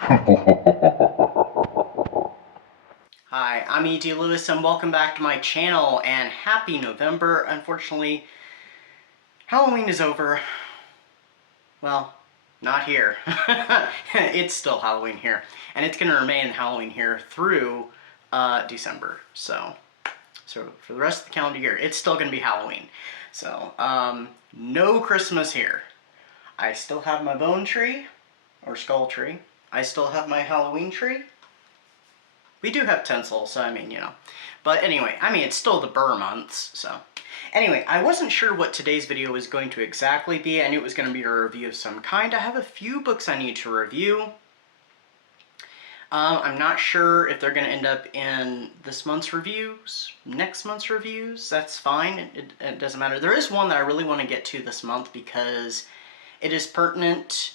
Hi, I'm E.D. Lewis and welcome back to my channel and happy November. Unfortunately, Halloween is over. Well, not here. It's still Halloween here. And it's going to remain Halloween here through December. So for the rest of the calendar year, it's still going to be Halloween. So, no Christmas here. I still have my bone tree, or skull tree. I still have my Halloween tree. We do have tinsel, so I mean, you know. But anyway, I mean, it's still the Burr months, so. Anyway, I wasn't sure what today's video was going to exactly be. I knew it was going to be a review of some kind. I have a few books I need to review. I'm not sure if they're going to end up in this month's reviews, next month's reviews. That's fine. It doesn't matter. There is one that I really want to get to this month because it is pertinent.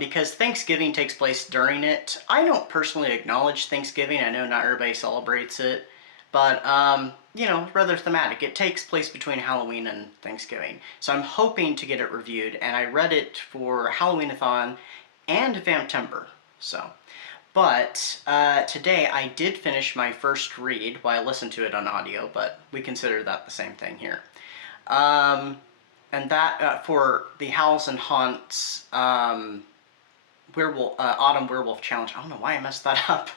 Because Thanksgiving takes place during it. I don't personally acknowledge Thanksgiving. I know not everybody celebrates it. But, you know, rather thematic. It takes place between Halloween and Thanksgiving. So I'm hoping to get it reviewed. And I read it for Halloween-a-thon and Vamptember. So, but today I did finish my first read. Well, I listened to it on audio, but we consider that the same thing here. And that for the Howls and Haunts Werewolf, Autumn Werewolf Challenge. I don't know why I messed that up.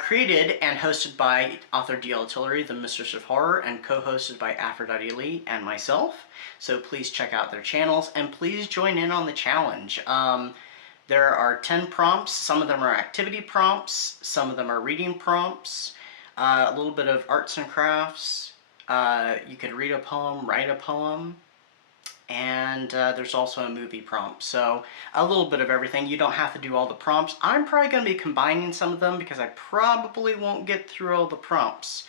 Created and hosted by author D.L. Tillery, the Mistress of Horror, and co-hosted by Aphrodite Lee and myself. So please check out their channels and please join in on the challenge. There are 10 prompts. Some of them are activity prompts. Some of them are reading prompts. A little bit of arts and crafts. You could read a poem, write a poem. And there's also a movie prompt. So a little bit of everything. You don't have to do all the prompts. I'm probably going to be combining some of them because I probably won't get through all the prompts.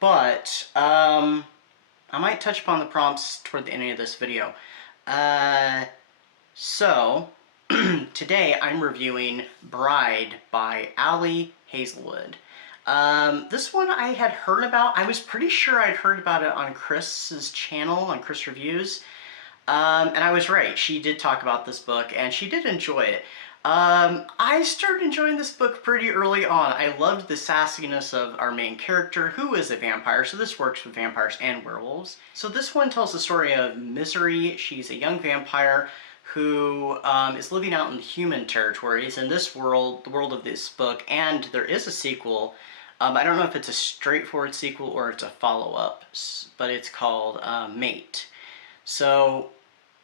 But I might touch upon the prompts toward the end of this video. So today I'm reviewing Bride by Hazelwood. This one I had heard about. I was pretty sure I'd heard about it on Chris's channel, on Chris Reviews. And I was right. She did talk about this book, and she did enjoy it. I started enjoying this book pretty early on. I loved the sassiness of our main character, who is a vampire, so this works with vampires and werewolves. So this one tells the story of Misery. She's a young vampire who is living out in human territories in this world, the world of this book, and there is a sequel. I don't know if it's a straightforward sequel or it's a follow-up, but it's called Mate. So,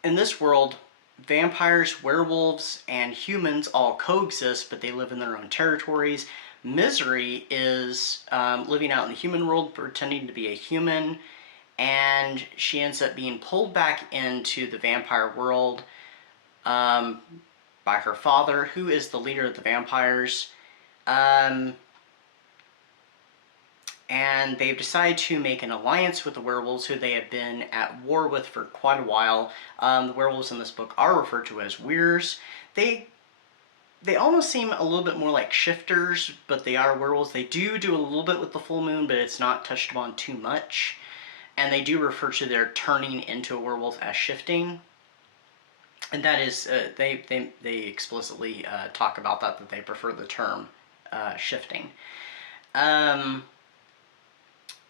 in this world, vampires, werewolves, and humans all coexist, but they live in their own territories. Misery is living out in the human world, pretending to be a human, and she ends up being pulled back into the vampire world by her father, who is the leader of the vampires. And they've decided to make an alliance with the werewolves, who they have been at war with for quite a while. The werewolves in this book are referred to as weirs. They almost seem a little bit more like shifters, but they are werewolves. They do a little bit with the full moon, but it's not touched upon too much. And they do refer to their turning into a werewolf as shifting. And that is, they explicitly talk about that they prefer the term shifting.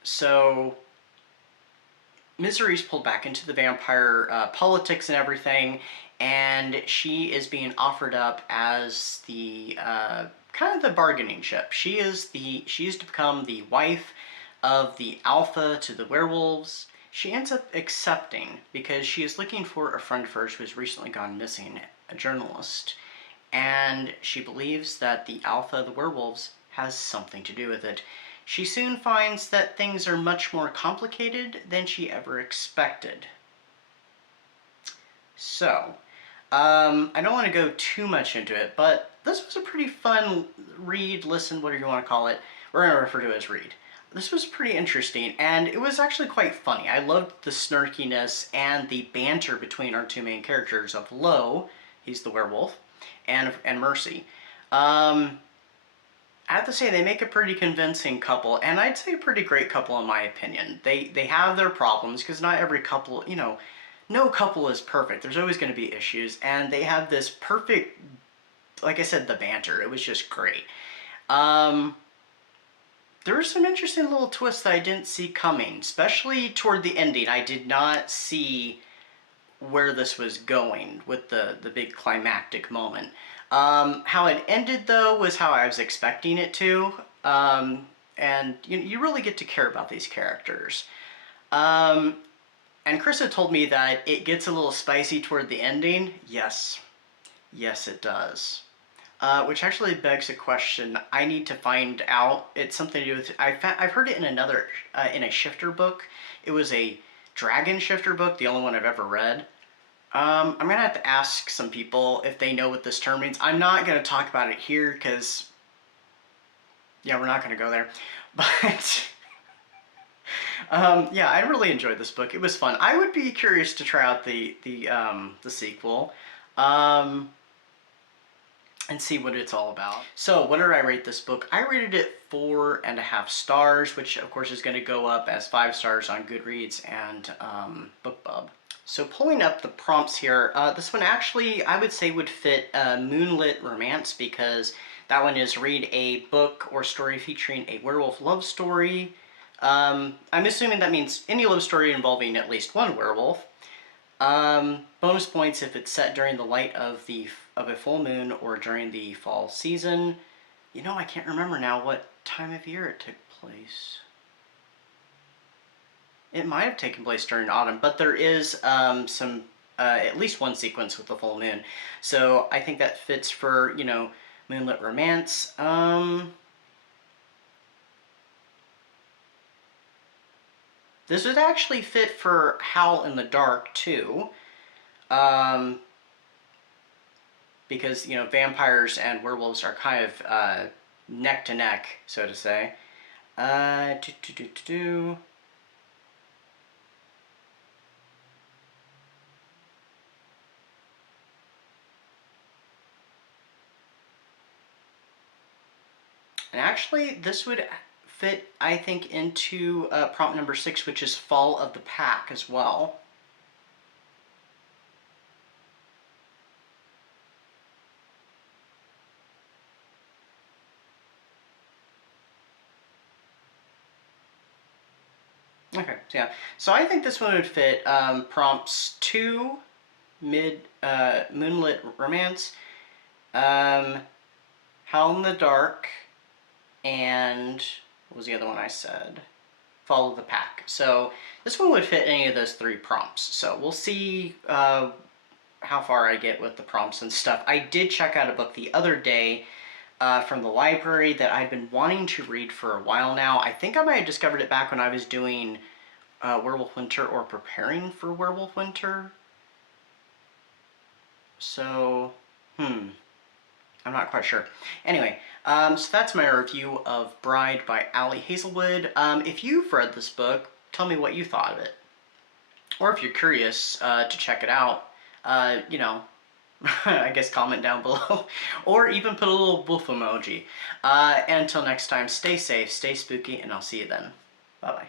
So, Misery's pulled back into the vampire politics and everything, and she is being offered up as the kind of the bargaining chip. She is to become the wife of the alpha to the werewolves. She ends up accepting because she is looking for a friend of hers who has recently gone missing, a journalist, and she believes that the alpha of the werewolves has something to do with it. She soon finds that things are much more complicated than she ever expected. So, I don't want to go too much into it, but this was a pretty fun read, listen, whatever you want to call it. We're going to refer to it as read. This was pretty interesting, and it was actually quite funny. I loved the snarkiness and the banter between our two main characters of Lo, he's the werewolf, and Mercy. I have to say, they make a pretty convincing couple, and I'd say a pretty great couple in my opinion. They have their problems, because not every couple, you know, no couple is perfect. There's always going to be issues, and they have this perfect like I said, the banter. It was just great. Um, there were some interesting little twists that I didn't see coming, especially toward the ending. I did not see where this was going with the big climactic moment. How it ended, though, was how I was expecting it to. And you really get to care about these characters. Um, and Chris had told me that it gets a little spicy toward the ending. Yes. Yes, it does. Which actually begs a question I need to find out. It's something to do with... I've heard it in another... in a shifter book. It was a dragon shifter book, the only one I've ever read. I'm going to have to ask some people if they know what this term means. I'm not going to talk about it here because... yeah, we're not going to go there. But... yeah, I really enjoyed this book. It was fun. I would be curious to try out the sequel. And see what it's all about. So, what did I rate this book? I rated it 4.5 stars, which of course is going to go up as 5 stars on Goodreads and BookBub. So, pulling up the prompts here, this one actually I would say would fit Moonlit Romance, because that one is read a book or story featuring a werewolf love story. I'm assuming that means any love story involving at least one werewolf. Bonus points if it's set during the light of a full moon or during the fall season. You know, I can't remember now what time of year it took place. It might have taken place during autumn, but there is some at least one sequence with the full moon. So I think that fits for, you know, Moonlit Romance. This would actually fit for Howl in the Dark, too. Because, you know, vampires and werewolves are kind of neck to neck, so to say. And actually, this would fit, I think, into prompt number 6, which is Fall of the Pack as well. Okay, so yeah. So I think this one would fit prompts 2, Moonlit Romance, Howl in the Dark, and what was the other one I said? Follow the Pack. So this one would fit any of those 3 prompts. So we'll see how far I get with the prompts and stuff. I did check out a book the other day from the library that I've been wanting to read for a while now. I think I might have discovered it back when I was doing Werewolf Winter or preparing for Werewolf Winter. So, I'm not quite sure. Anyway, so that's my review of Bride by Hazelwood. If you've read this book, tell me what you thought of it. Or if you're curious to check it out, you know, I guess comment down below. Or even put a little wolf emoji. And until next time, stay safe, stay spooky, and I'll see you then. Bye-bye.